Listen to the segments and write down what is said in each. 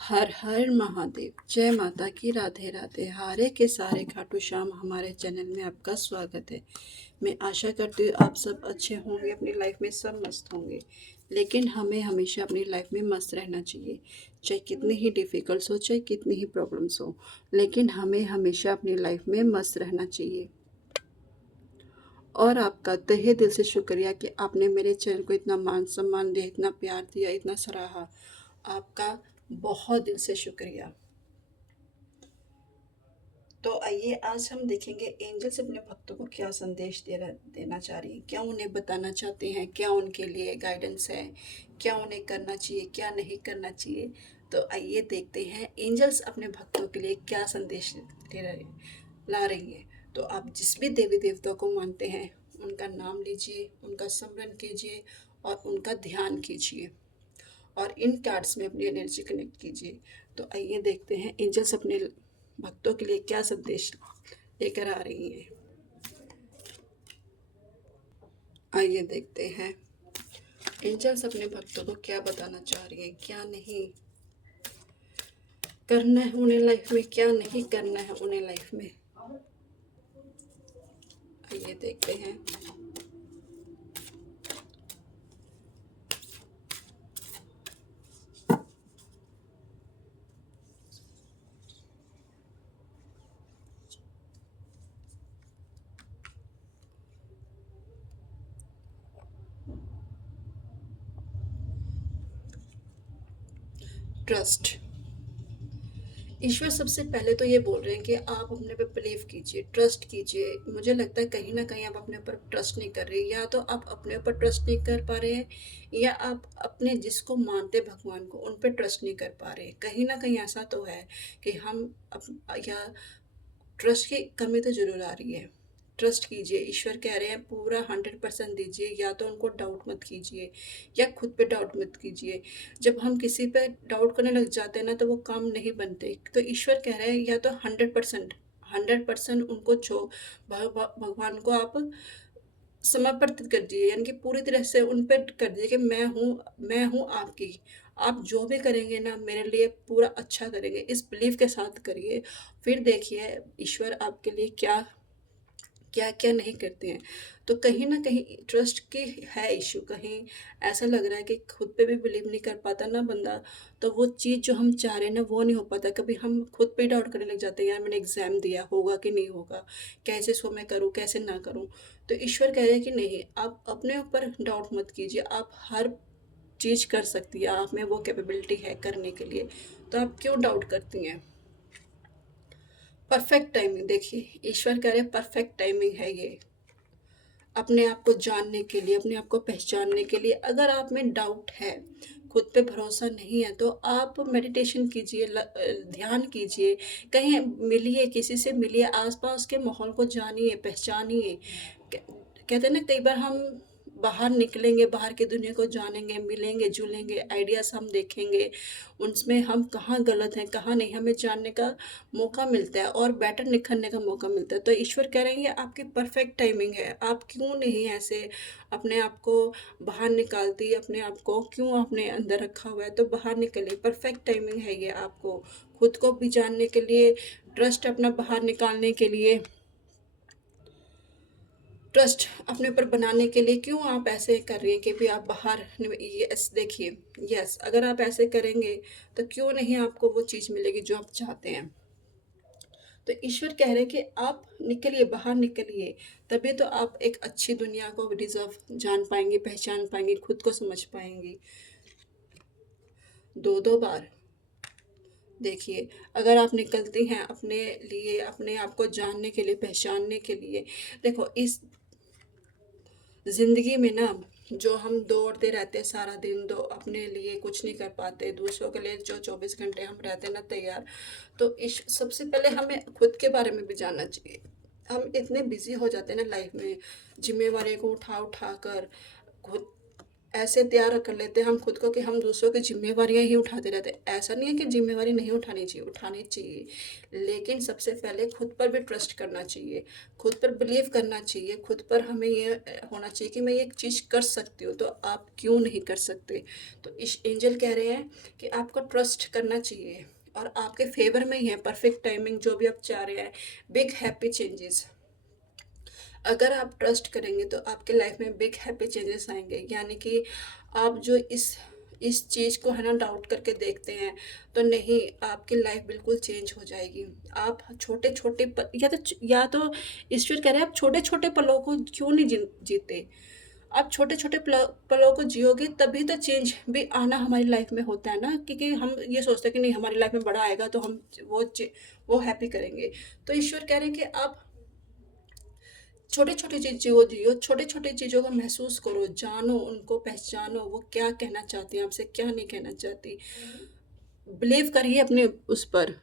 हर हर महादेव। जय माता की। राधे राधे। हारे के सारे खाटू श्याम हमारे चैनल में आपका स्वागत है। मैं आशा करती हूँ आप सब अच्छे होंगे, अपनी लाइफ में सब मस्त होंगे। लेकिन हमें हमेशा अपनी लाइफ में मस्त रहना चाहिए, चाहे कितनी ही डिफ़िकल्ट्स हो, चाहे कितनी ही प्रॉब्लम्स हो, लेकिन हमें हमेशा अपनी लाइफ में मस्त रहना चाहिए। और आपका तहे दिल से शुक्रिया कि आपने मेरे चैनल को इतना मान सम्मान दिया, इतना प्यार दिया, इतना सराहा। आपका बहुत दिल से शुक्रिया। तो आइए आज हम देखेंगे एंजल्स अपने भक्तों को क्या संदेश देना चाह रही हैं, क्या उन्हें बताना चाहते हैं, क्या उनके लिए गाइडेंस है, क्या उन्हें करना चाहिए, क्या नहीं करना चाहिए। तो आइए देखते हैं एंजल्स अपने भक्तों के लिए क्या संदेश ला रही हैं। तो आप जिस भी देवी देवता को मानते हैं उनका नाम लीजिए, उनका स्मरण कीजिए और उनका ध्यान कीजिए और इन कार्ड्स में अपनी एनर्जी कनेक्ट कीजिए। तो आइए देखते हैं एंजल्स अपने भक्तों के लिए क्या संदेश लेकर आ रही हैं। आइए देखते हैं एंजल्स अपने भक्तों को क्या बताना चाह रही हैं, क्या नहीं करना है उन्हें लाइफ में, क्या नहीं करना है उन्हें लाइफ में। आइए देखते हैं। ट्रस्ट। ईश्वर सबसे पहले तो ये बोल रहे हैं कि आप अपने पे बिलीव कीजिए, ट्रस्ट कीजिए। मुझे लगता है कहीं ना कहीं आप अपने ऊपर ट्रस्ट नहीं कर रहे, या तो आप अपने ऊपर ट्रस्ट नहीं कर पा रहे हैं, या आप अपने जिसको मानते भगवान को उन पे ट्रस्ट नहीं कर पा रहे। कहीं ना कहीं ऐसा तो है कि या ट्रस्ट की कमी तो ज़रूर आ रही है। ट्रस्ट कीजिए, ईश्वर कह रहे हैं पूरा 100% दीजिए, या तो उनको डाउट मत कीजिए या खुद पे डाउट मत कीजिए। जब हम किसी पे डाउट करने लग जाते हैं ना तो वो काम नहीं बनते। तो ईश्वर कह रहे हैं या तो 100% उनको भगवान को आप समर्पित कर दीजिए, यानी कि पूरी तरह से उन पे कर दीजिए कि मैं हूँ आपकी। आप जो भी करेंगे ना मेरे लिए पूरा अच्छा करेंगे, इस बिलीव के साथ करिए। फिर देखिए ईश्वर आपके लिए क्या क्या क्या नहीं करते हैं। तो कहीं ना कहीं ट्रस्ट की है इशू। कहीं ऐसा लग रहा है कि खुद पे भी बिलीव नहीं कर पाता ना बंदा, तो वो चीज़ जो हम चाह रहे हैं ना वो नहीं हो पाता। कभी हम खुद पे डाउट करने लग जाते हैं, यार मैंने एग्ज़ाम दिया, होगा कि नहीं होगा, कैसे इसको मैं करूँ कैसे ना करूँ। तो ईश्वर कह रहे हैं कि नहीं, आप अपने ऊपर डाउट मत कीजिए, आप हर चीज़ कर सकती है, आप में वो कैपेबिलिटी है करने के लिए। तो आप क्यों डाउट करती हैं। परफेक्ट टाइमिंग देखिए, ईश्वर कह रहे हैं परफेक्ट टाइमिंग है ये अपने आप को जानने के लिए, अपने आप को पहचानने के लिए। अगर आप में डाउट है, खुद पे भरोसा नहीं है, तो आप मेडिटेशन कीजिए, ध्यान कीजिए, कहीं मिलिए, किसी से मिलिए, आसपास के माहौल को जानिए, पहचानिए। कहते हैं ना कई बार हम बाहर निकलेंगे, बाहर की दुनिया को जानेंगे, मिलेंगे जुलेंगे, आइडियाज़ हम देखेंगे, उनमें हम कहाँ गलत हैं कहाँ नहीं, हमें जानने का मौका मिलता है और बेटर निखरने का मौका मिलता है। तो ईश्वर कह रहे हैं ये आपकी परफेक्ट टाइमिंग है। आप क्यों नहीं ऐसे अपने आप को बाहर निकालती, अपने आप को क्यों अपने अंदर रखा हुआ है। तो बाहर निकलिए, परफेक्ट टाइमिंग है ये आपको खुद को भी जानने के लिए, ट्रस्ट अपना बाहर निकालने के लिए, ट्रस्ट अपने ऊपर बनाने के लिए। क्यों आप ऐसे कर रही हैं कि भी आप बाहर यस देखिए, यस अगर आप ऐसे करेंगे तो क्यों नहीं आपको वो चीज़ मिलेगी जो आप चाहते हैं। तो ईश्वर कह रहे हैं कि आप निकलिए, बाहर निकलिए, तभी तो आप एक अच्छी दुनिया को डिज़र्व जान पाएंगी, पहचान पाएंगी, खुद को समझ पाएंगी। दो दो बार देखिए, अगर आप निकलती हैं अपने लिए, अपने आप को जानने के लिए, पहचानने के लिए। देखो इस ज़िंदगी में ना जो हम दौड़ते रहते हैं सारा दिन, दो अपने लिए कुछ नहीं कर पाते, दूसरों के लिए जो 24 घंटे हम रहते हैं ना तैयार। तो इस सबसे पहले हमें खुद के बारे में भी जानना चाहिए। हम इतने बिजी हो जाते हैं ना लाइफ में, जिम्मेवारी को उठा उठा कर खुद ऐसे तैयार कर लेते हैं हम खुद को कि हम दूसरों की ज़िम्मेवारियाँ ही उठाते रहते हैं। ऐसा नहीं है कि ज़िम्मेवारी नहीं उठानी चाहिए, उठानी चाहिए। लेकिन सबसे पहले खुद पर भी ट्रस्ट करना चाहिए, खुद पर बिलीव करना चाहिए, खुद पर हमें ये होना चाहिए कि मैं ये चीज़ कर सकती हूँ, तो आप क्यों नहीं कर सकते? तो इस एंजल कह रहे हैं कि आपको ट्रस्ट करना चाहिए और आपके फ़ेवर में ही है परफ़ेक्ट टाइमिंग जो भी आप चाह रहे हैं, बिग हैप्पी चेंजेज़। अगर आप ट्रस्ट करेंगे तो आपके लाइफ में बिग हैप्पी चेंजेस आएँगे। यानी कि आप जो इस चीज़ को है ना डाउट करके देखते हैं, तो नहीं, आपकी लाइफ बिल्कुल चेंज हो जाएगी। आप छोटे-छोटे प या तो ईश्वर कह रहे हैं आप छोटे-छोटे पलों को क्यों नहीं जीते? आप छोटे-छोटे पलों को जियोगे तभी तो चेंज भी आना हमारी लाइफ में होता है ना, क्योंकि हम ये सोचते हैं कि नहीं हमारी लाइफ में बड़ा आएगा तो हम वो हैप्पी करेंगे। तो ईश्वर कह रहे हैं कि आप छोटे-छोटे चीज़ों को जियो, छोटे-छोटे चीज़ों को महसूस करो, जानो उनको, पहचानो वो क्या कहना चाहती हैं आपसे, क्या नहीं कहना चाहती। बिलीव करिए अपने उस पर।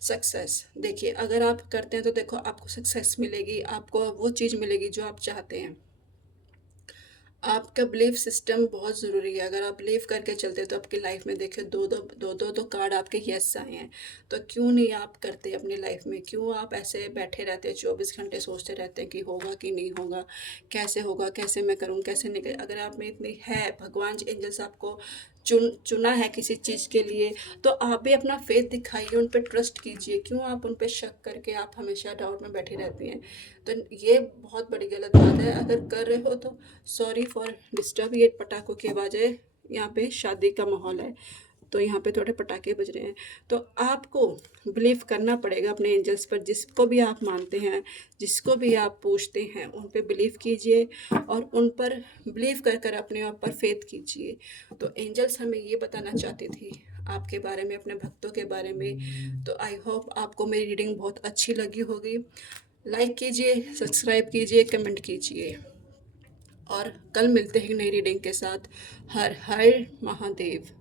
सक्सेस देखिए, अगर आप करते हैं तो देखो आपको सक्सेस मिलेगी, आपको वो चीज़ मिलेगी जो आप चाहते हैं। आपका बिलीफ सिस्टम बहुत ज़रूरी है। अगर आप बिलीव करके चलते हैं तो आपकी लाइफ में देखिए 2-2 तो कार्ड आपके येस आए हैं। तो क्यों नहीं आप करते अपनी लाइफ में? क्यों आप ऐसे बैठे रहते हैं 24 घंटे सोचते रहते हैं कि होगा कि नहीं होगा? कैसे होगा? कैसे मैं करूँ? कैसे नहीं करूँ? अगर आप में इतनी है, भगवान एंजल्स आपको चुना है किसी चीज़ के लिए, तो आप भी अपना फेथ दिखाइए, उन पे ट्रस्ट कीजिए। क्यों आप उन पे शक करके आप हमेशा डाउट में बैठी रहती हैं? तो ये बहुत बड़ी गलत बात है। अगर कर रहे हो तो सॉरी फॉर डिस्टर्ब, ये पटाखों की आवाज़ है। यहाँ पे शादी का माहौल है, तो यहाँ पे थोड़े पटाखे बज रहे हैं। तो आपको बिलीव करना पड़ेगा अपने एंजल्स पर, जिसको भी आप मानते हैं, जिसको भी आप पूछते हैं, उन पे बिलीव कीजिए और उन पर बिलीव कर कर अपने आप पर फेथ कीजिए। तो एंजल्स हमें ये बताना चाहती थी आपके बारे में, अपने भक्तों के बारे में। तो आई होप आपको मेरी रीडिंग बहुत अच्छी लगी होगी। लाइक कीजिए, सब्सक्राइब कीजिए, कमेंट कीजिए और कल मिलते हैं नई रीडिंग के साथ। हर हर महादेव।